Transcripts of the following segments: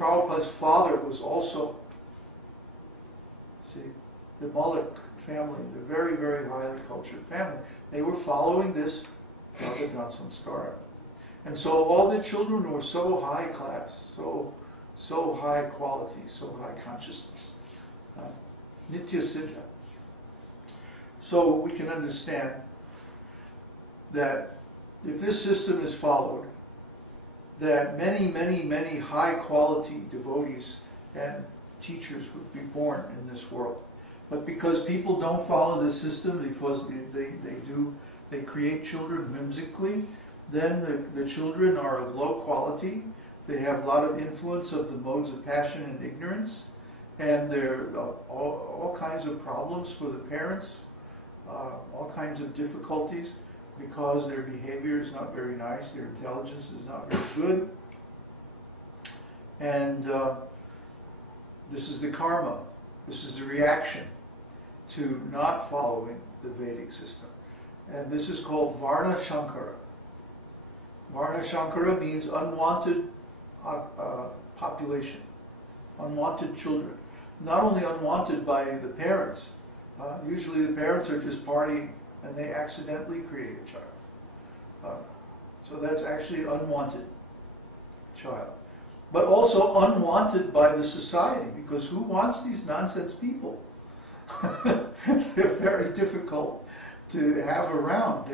Prabhupada's father was also, see, the Malik family, the very, very highly cultured family. They were following this Bhagavatam samskara. And so all the children were so high class, so high quality, so high consciousness. Nitya Siddha. So we can understand that if this system is followed, that many, many, many high quality devotees and teachers would be born in this world. But because people don't follow this system, because they create children whimsically, then the children are of low quality. They have a lot of influence of the modes of passion and ignorance, and there are all kinds of problems for the parents, all kinds of difficulties, because their behavior is not very nice, their intelligence is not very good. And this is the karma, this is the reaction to not following the Vedic system. And this is called Varna Shankara. Varna Shankara means unwanted population, unwanted children. Not only unwanted by the parents, usually the parents are just partying and they accidentally create a child. So that's actually an unwanted child. But also unwanted by the society, because who wants these nonsense people? They're very difficult to have around.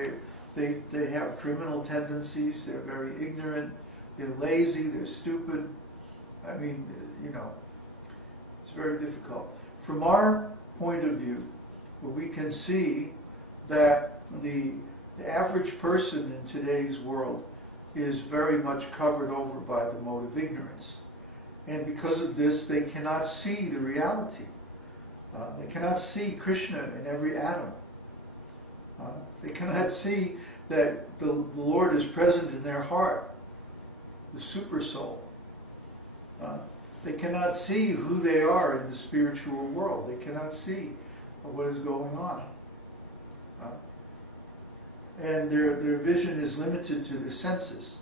They have criminal tendencies, they're very ignorant, they're lazy, they're stupid. I mean, you know, it's very difficult. From our point of view, we can see that the average person in today's world is very much covered over by the mode of ignorance. And because of this, they cannot see the reality. They cannot see Krishna in every atom. They cannot see that the Lord is present in their heart, the super soul. They cannot see who they are in the spiritual world. They cannot see what is going on. And their vision is limited to the senses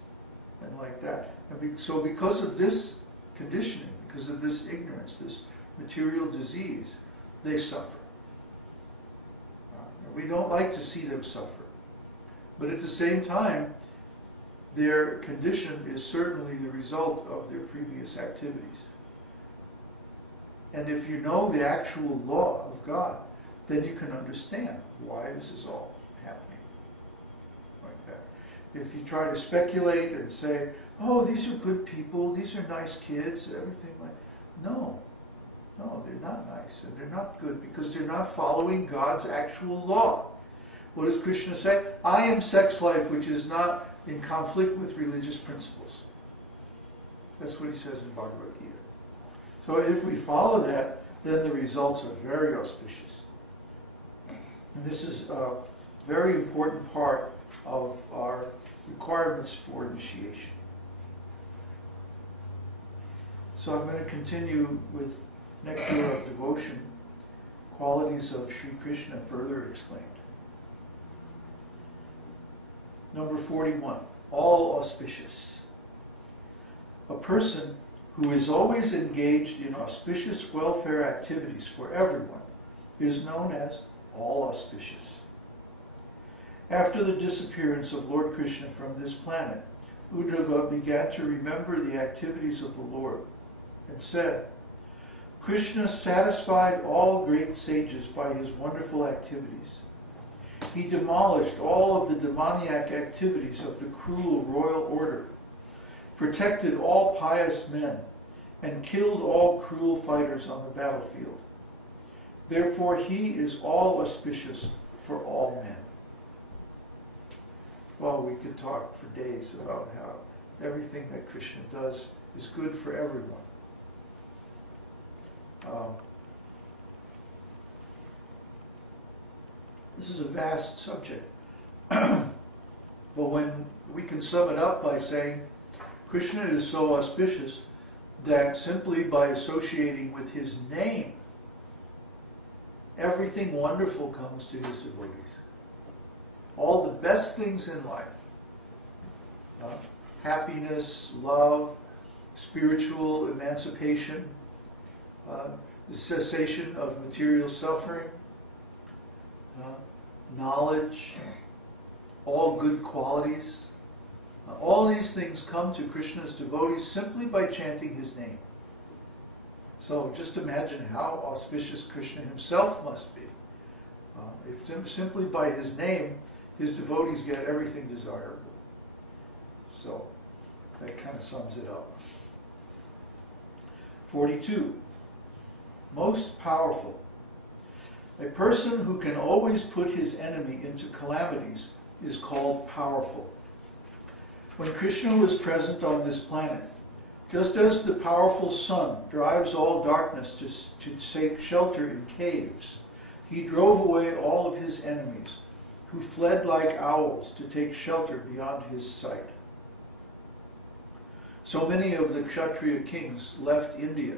and like that. And so because of this conditioning, because of this ignorance, this material disease, they suffer. We don't like to see them suffer. But at the same time, their condition is certainly the result of their previous activities. And if you know the actual law of God, then you can understand why this is all happening like that. If you try to speculate and say, oh, these are good people, these are nice kids, everything like that. No, they're not nice and they're not good because they're not following God's actual law. What does Krishna say? I am sex life which is not in conflict with religious principles. That's what he says in Bhagavad-gītā. So if we follow that, then the results are very auspicious. And this is a very important part of our requirements for initiation. So I'm going to continue with Nectar of Devotion, qualities of Śrī Kṛṣṇa further explained. Number 41, all-auspicious. A person who is always engaged in auspicious welfare activities for everyone is known as all-auspicious. After the disappearance of Lord Krishna from this planet, Uddhava began to remember the activities of the Lord and said, Krishna satisfied all great sages by his wonderful activities. He demolished all of the demoniac activities of the cruel royal order, protected all pious men, and killed all cruel fighters on the battlefield. Therefore he is all auspicious for all men. Well, we could talk for days about how everything that Krishna does is good for everyone. This is a vast subject. But when we can sum it up by saying Krishna is so auspicious that simply by associating with his name, everything wonderful comes to his devotees. All the best things in life, happiness, love, spiritual emancipation, the cessation of material suffering, knowledge, all good qualities. All these things come to Krishna's devotees simply by chanting his name. So just imagine how auspicious Krishna himself must be. If simply by his name, his devotees get everything desirable. So that kind of sums it up. 42. Most powerful. A person who can always put his enemy into calamities is called powerful. When Krishna was present on this planet, just as the powerful sun drives all darkness to take shelter in caves, he drove away all of his enemies, who fled like owls to take shelter beyond his sight. So many of the Kshatriya kings left India,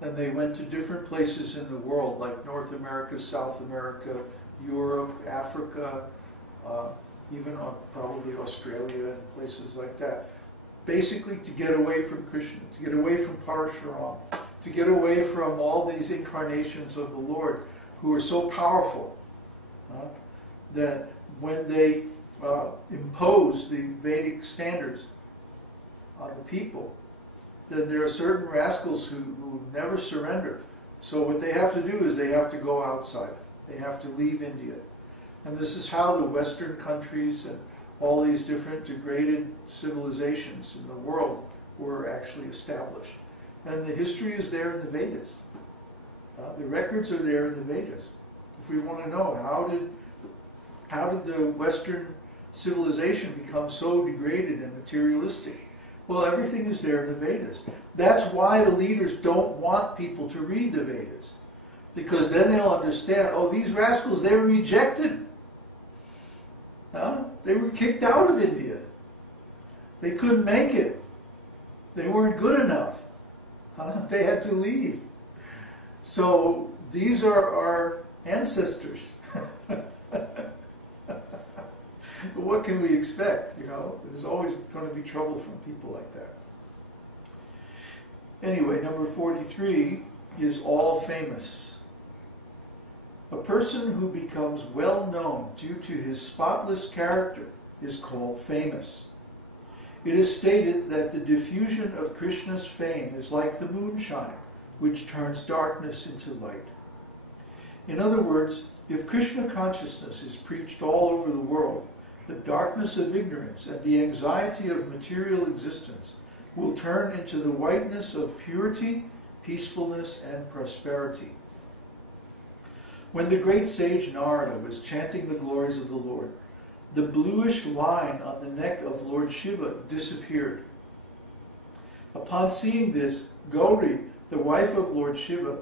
and they went to different places in the world, like North America, South America, Europe, Africa, even probably Australia and places like that. Basically to get away from Krishna, to get away from Parashuram, to get away from all these incarnations of the Lord who are so powerful that when they impose the Vedic standards on the people, then there are certain rascals who never surrender. So what they have to do is they have to go outside. They have to leave India. And this is how the Western countries and all these different degraded civilizations in the world were actually established. And the history is there in the Vedas. The records are there in the Vedas. If we want to know how did the Western civilization become so degraded and materialistic, well, everything is there in the Vedas. That's why the leaders don't want people to read the Vedas, because then they'll understand, oh, these rascals, they were rejected. They were kicked out of India. They couldn't make it. They weren't good enough. They had to leave. So these are our ancestors. What can we expect? You know, there's always going to be trouble from people like that. Anyway, number 43 is all famous. A person who becomes well known due to his spotless character is called famous. It is stated that the diffusion of Krishna's fame is like the moonshine, which turns darkness into light. In other words, if Krishna consciousness is preached all over the world, the darkness of ignorance and the anxiety of material existence will turn into the whiteness of purity, peacefulness, and prosperity. When the great sage Narada was chanting the glories of the Lord, the bluish line on the neck of Lord Shiva disappeared. Upon seeing this, Gauri, the wife of Lord Shiva,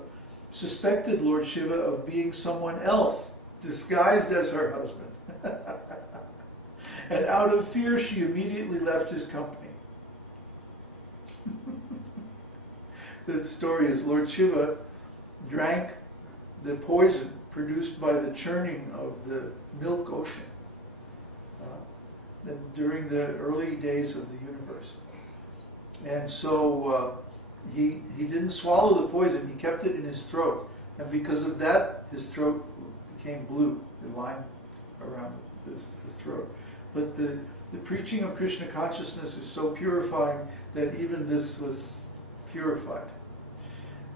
suspected Lord Shiva of being someone else, disguised as her husband. And out of fear, she immediately left his company. The story is Lord Shiva drank the poison produced by the churning of the milk ocean during the early days of the universe. And so he didn't swallow the poison, he kept it in his throat. And because of that, his throat became blue, the line around the throat. But the preaching of Krishna consciousness is so purifying that even this was purified.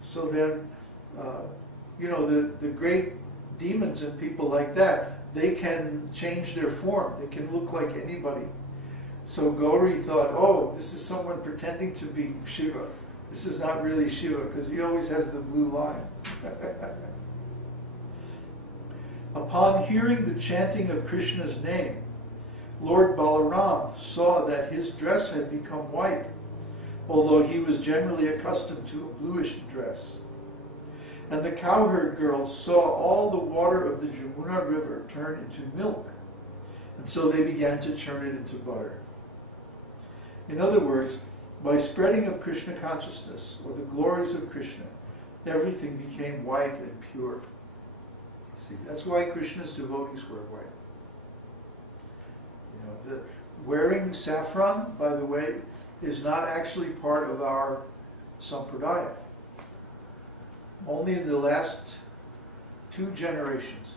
So then, you know, the great demons and people like that, they can change their form. They can look like anybody. So Gauri thought, oh, this is someone pretending to be Shiva. This is not really Shiva, because he always has the blue line. Upon hearing the chanting of Krishna's name, Lord Balaram saw that his dress had become white, although he was generally accustomed to a bluish dress. And the cowherd girls saw all the water of the Jamuna river turn into milk, and so they began to churn it into butter. In other words, by spreading of Krishna consciousness, or the glories of Krishna, everything became white and pure. See, that's why Krishna's devotees wear white. You know, wearing saffron, by the way, is not actually part of our sampradaya. Only in the last 2 generations,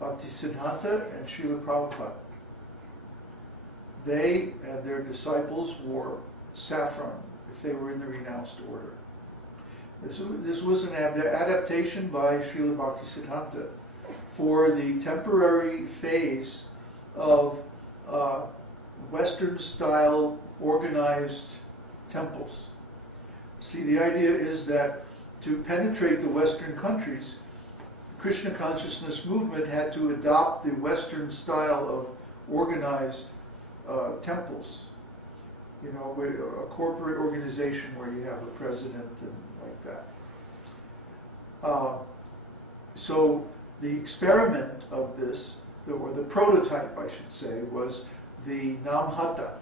Bhaktisiddhanta and Srila Prabhupada, they and their disciples wore saffron if they were in the renounced order. This was an adaptation by Srila Bhaktisiddhanta for the temporary phase of Western-style organized temples. See, the idea is that to penetrate the Western countries, the Krishna consciousness movement had to adopt the Western style of organized temples. You know, a corporate organization where you have a president and like that. So the experiment of this, or the prototype I should say, was the Namhata.